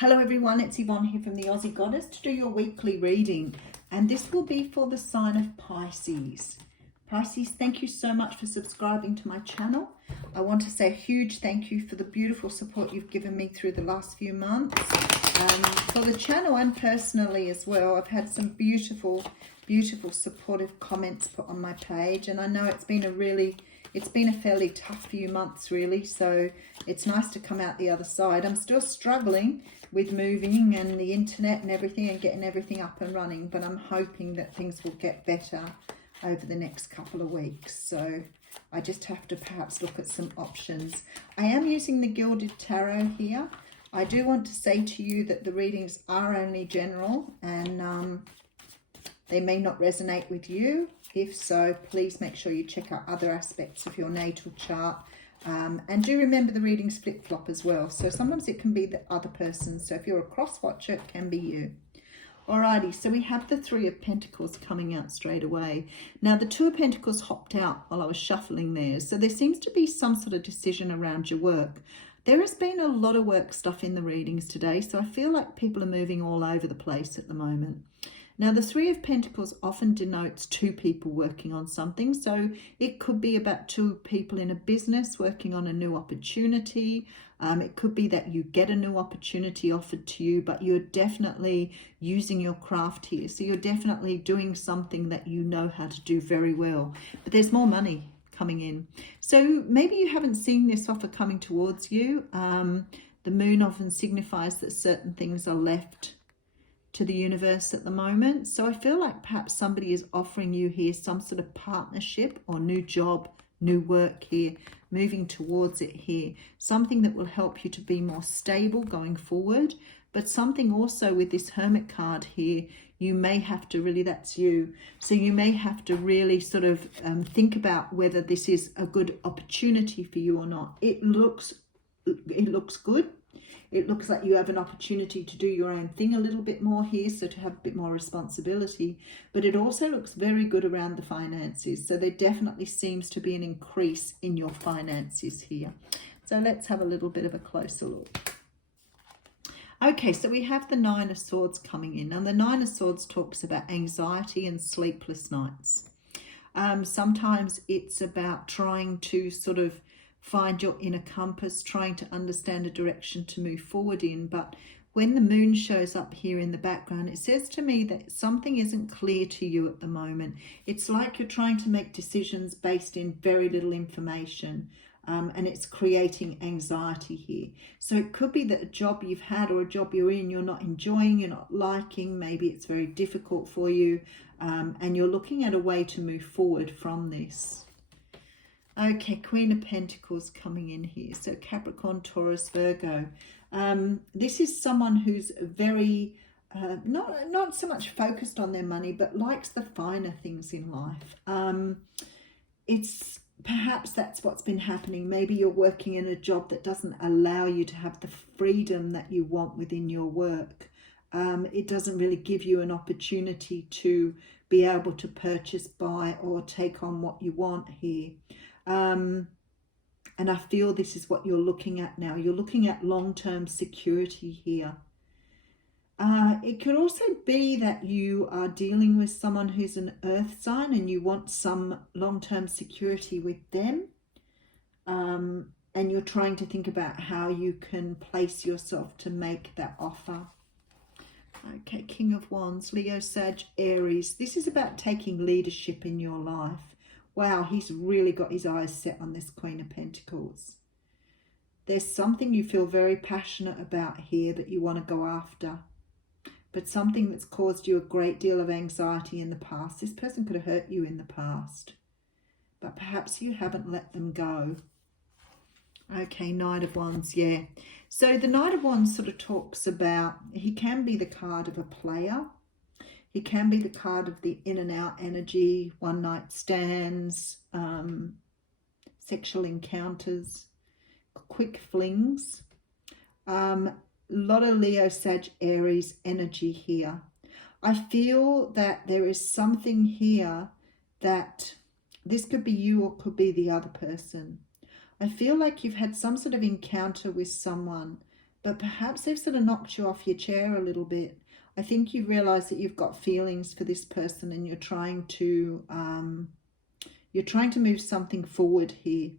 Hello everyone, it's Yvonne here from the Aussie Goddess to do your weekly reading, and this will be for the sign of Pisces. Pisces, thank you so much for subscribing to my channel. I want to say a huge thank you for the beautiful support you've given me through the last few months. For the channel and personally as well, I've had some beautiful supportive comments put on my page, and I know it's been a fairly tough few months really, so it's nice to come out the other side. I'm still struggling with moving and the internet and everything and getting everything up and running, but I'm hoping that things will get better over the next couple of weeks. So I just have to perhaps look at some options. I am using the Gilded Tarot here. I do want to say to you that the readings are only general, and they may not resonate with you. If so, please make sure you check out other aspects of your natal chart. And do remember the readings flip-flop as well. So sometimes it can be the other person. So if you're a cross-watcher, it can be you. Alrighty, so we have the Three of Pentacles coming out straight away. Now, the Two of Pentacles hopped out while I was shuffling there. So there seems to be some sort of decision around your work. There has been a lot of work stuff in the readings today. So I feel like people are moving all over the place at the moment. Now, the Three of Pentacles often denotes two people working on something. So it could be about two people in a business working on a new opportunity. It could be that you get a new opportunity offered to you, but you're definitely using your craft here. So you're definitely doing something that you know how to do very well. But there's more money coming in. So maybe you haven't seen this offer coming towards you. The moon often signifies that certain things are left to the universe at the moment. So I feel like perhaps somebody is offering you here some sort of partnership or new job, new work here, moving towards it here. Something that will help you to be more stable going forward, but something also with this Hermit card here, you may have to really, that's you. So you may have to really sort of think about whether this is a good opportunity for you or not. It looks good. It looks like you have an opportunity to do your own thing a little bit more here, so to have a bit more responsibility. But it also looks very good around the finances. So there definitely seems to be an increase in your finances here. So let's have a little bit of a closer look. Okay, so we have the Nine of Swords coming in. And the Nine of Swords talks about anxiety and sleepless nights. Sometimes it's about trying to sort of find your inner compass, trying to understand a direction to move forward in. But when the moon shows up here in the background, it says to me that something isn't clear to you at the moment. It's like you're trying to make decisions based in very little information, and it's creating anxiety here. So it could be that a job you've had or a job you're in, you're not enjoying, you're not liking, maybe it's very difficult for you, and you're looking at a way to move forward from this. Okay, Queen of Pentacles coming in here. So Capricorn, Taurus, Virgo. This is someone who's very, not so much focused on their money, but likes the finer things in life. It's perhaps that's what's been happening. Maybe you're working in a job that doesn't allow you to have the freedom that you want within your work. It doesn't really give you an opportunity to be able to purchase, buy, or take on what you want here. And I feel this is what you're looking at now. You're looking at long-term security here. It could also be that you are dealing with someone who's an earth sign and you want some long-term security with them. And you're trying to think about how you can place yourself to make that offer. Okay, King of Wands, Leo, Sag, Aries. This is about taking leadership in your life. Wow, he's really got his eyes set on this Queen of Pentacles. There's something you feel very passionate about here that you want to go after, but something that's caused you a great deal of anxiety in the past. This person could have hurt you in the past, but perhaps you haven't let them go. Okay, Knight of Wands, yeah. So the Knight of Wands sort of talks about, he can be the card of a player. He can be the card of the in and out energy, one night stands, sexual encounters, quick flings. Lot of Leo, Sag, Aries energy here. I feel that there is something here that this could be you or could be the other person. I feel like you've had some sort of encounter with someone but perhaps they've sort of knocked you off your chair a little bit. I think you realize that you've got feelings for this person, and you're trying to move something forward here,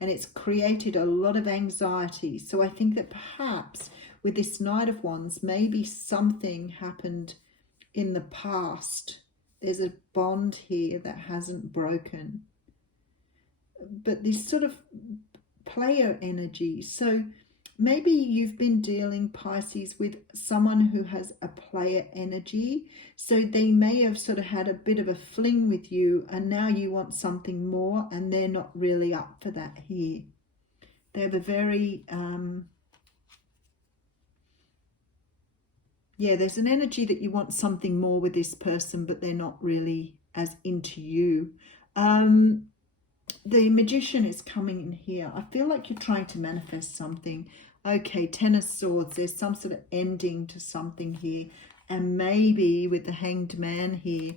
and it's created a lot of anxiety. So I think that perhaps with this Knight of Wands, maybe something happened in the past. There's a bond here that hasn't broken, but this sort of player energy. So maybe you've been dealing, Pisces, with someone who has a player energy. So they may have sort of had a bit of a fling with you, and now you want something more, and they're not really up for that here. They have a very, there's an energy that you want something more with this person, but they're not really as into you. The Magician is coming in here. I feel like you're trying to manifest something. Okay, Ten of Swords. There's some sort of ending to something here. And maybe with the Hanged Man here,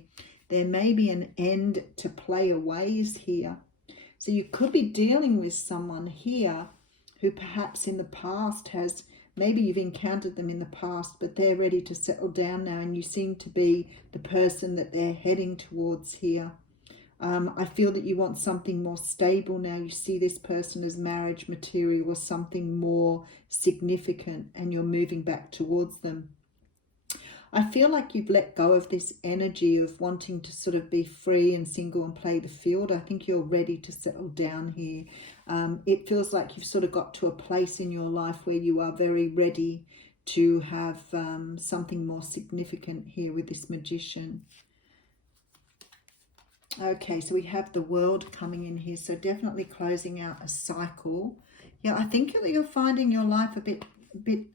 there may be an end to player ways here. So you could be dealing with someone here who perhaps in the past has, maybe you've encountered them in the past, but they're ready to settle down now, and you seem to be the person that they're heading towards here. I feel that you want something more stable now. You see this person as marriage material or something more significant, and you're moving back towards them. I feel like you've let go of this energy of wanting to sort of be free and single and play the field. I think you're ready to settle down here. It feels like you've sort of got to a place in your life where you are very ready to have something more significant here with this Magician. Okay, so we have the World coming in here, so definitely closing out a cycle. Yeah, I think that you're finding your life a bit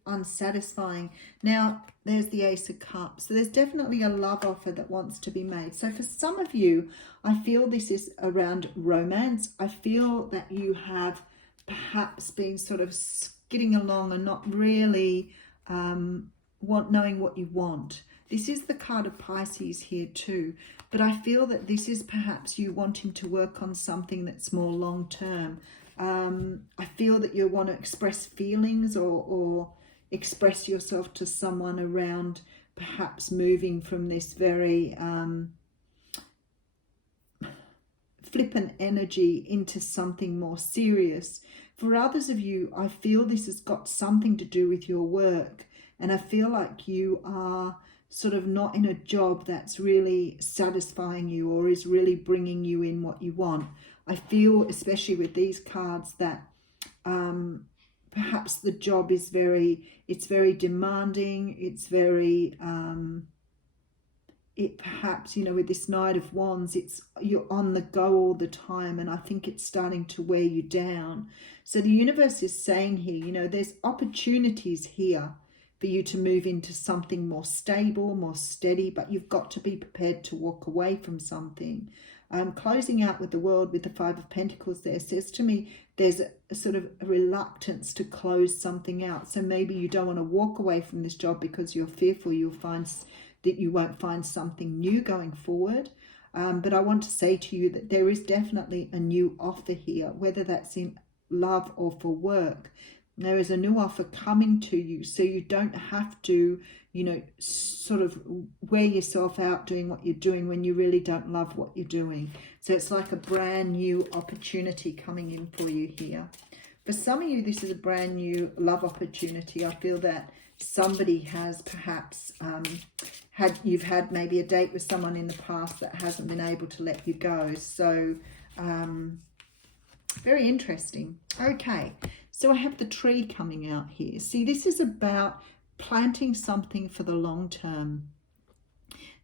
unsatisfying. Now, there's the Ace of Cups. So there's definitely a love offer that wants to be made. So for some of you, I feel this is around romance. I feel that you have perhaps been sort of skidding along and not really knowing what you want. This is the card of Pisces here too. But I feel that this is perhaps you wanting to work on something that's more long-term. I feel that you want to express feelings or express yourself to someone around perhaps moving from this very flippant energy into something more serious. For others of you, I feel this has got something to do with your work, and I feel like you are sort of not in a job that's really satisfying you or is really bringing you in what you want. I feel, especially with these cards, that perhaps the job is very demanding. It's very, perhaps, you know, with this Knight of Wands, you're on the go all the time, and I think it's starting to wear you down. So the universe is saying here, you know, there's opportunities here for you to move into something more stable, more steady, but you've got to be prepared to walk away from something. Closing out with the World, with the Five of Pentacles there, says to me there's a sort of a reluctance to close something out. So maybe you don't want to walk away from this job because you're fearful you'll find that you won't find something new going forward. But I want to say to you that there is definitely a new offer here, whether that's in love or for work. There is a new offer coming to you, so you don't have to, you know, sort of wear yourself out doing what you're doing when you really don't love what you're doing. So it's like a brand new opportunity coming in for you here. For some of you, this is a brand new love opportunity. I feel that somebody has perhaps you've had maybe a date with someone in the past that hasn't been able to let you go. So very interesting. Okay. So I have the tree coming out here. See, this is about planting something for the long term.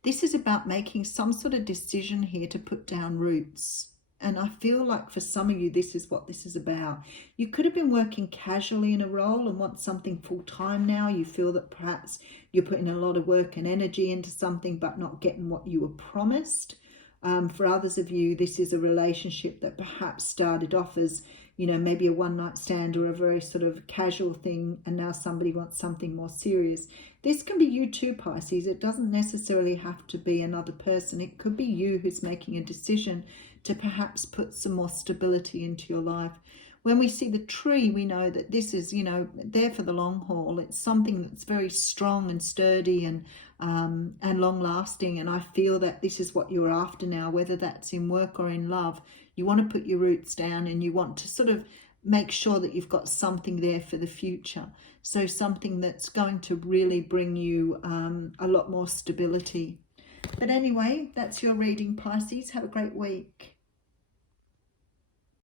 This is about making some sort of decision here to put down roots. And I feel like for some of you, this is what this is about. You could have been working casually in a role and want something full-time now. You feel that perhaps you're putting a lot of work and energy into something but not getting what you were promised. For others of you, this is a relationship that perhaps started off as, you know, maybe a one-night stand or a very sort of casual thing, and now somebody wants something more serious. This can be you too, Pisces. It doesn't necessarily have to be another person. It could be you who's making a decision to perhaps put some more stability into your life. when we see the tree, we know that this is, you know, there for the long haul. It's something that's very strong and sturdy and long lasting. And I feel that this is what you're after now, whether that's in work or in love. You want to put your roots down and you want to sort of make sure that you've got something there for the future. So something that's going to really bring you a lot more stability. But anyway, that's your reading, Pisces. Have a great week.